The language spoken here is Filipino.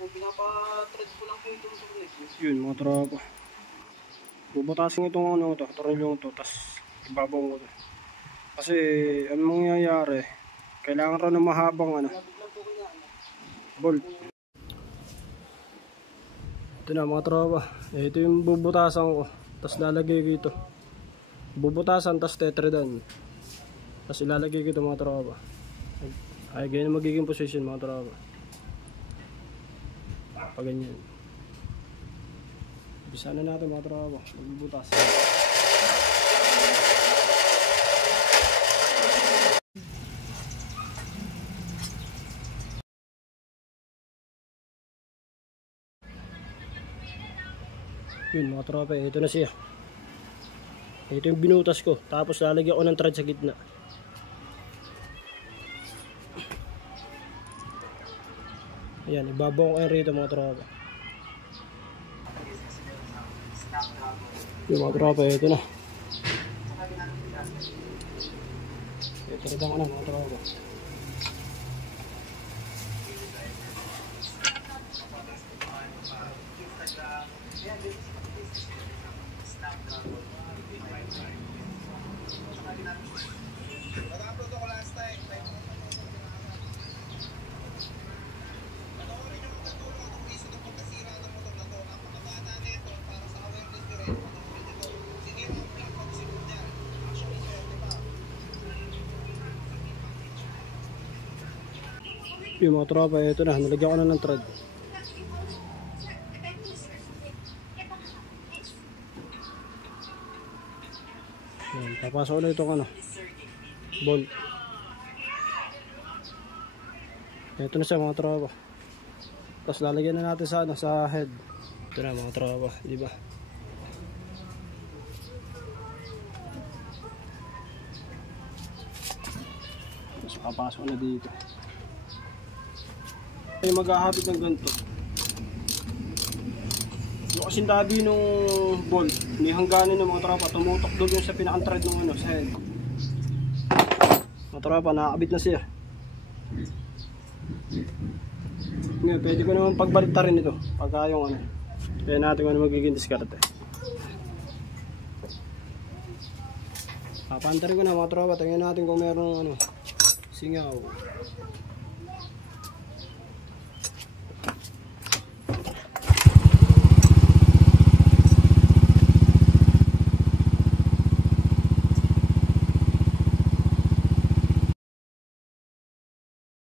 po, pinapa-thread ko lang po itong turnik. Yun mga tropa. Bubutasin itong ano to, tornilyo to, tas ibabaw ko to. Kasi ang mangyayari, kailangan raw ng mahabang ano, bolt. Ito na mga tropa, ito yung bubutasan ko, tas lalagay ko ito. Bubutasan tas tetradan, tas ilalagay ko ito mga tropa. Ay ganyan magiging position mga tropa. Pag ganyan. Bisa na natin mga tropa, magbubutas. Yun mga tropa, ito na siya. Ito yung binutas ko, tapos lalagyan ko ng thread sa gitna. Ayan, ibabaw ko rito mga tropa. Yung mga tropa, ito na. Ito rin ako na mga tropa. Yung mga tropa, ito na, nalagyan ko na ng thread. Yan, papasok ko na itong ano, bolt. Ito na siya mga tropa. Tapos lalagyan na natin sa ano, sa head. Ito na mga tropa, di ba? Tapos papasok na dito. Ay maghahabit ng ganito. Yung kasing tabi nung bolt, may hangganan ng mga tropa, tumutok doon yung sa pinaka-thread ng ano, sa head. Mga tropa, nakakabit na siya. Ngayon, pwede ko naman pagbalita rin ito, pagka yung ano. Kaya natin kung ano magiging diskarte. Papantarin ko na mga tropa, tingnan natin kung meron ano, singaw.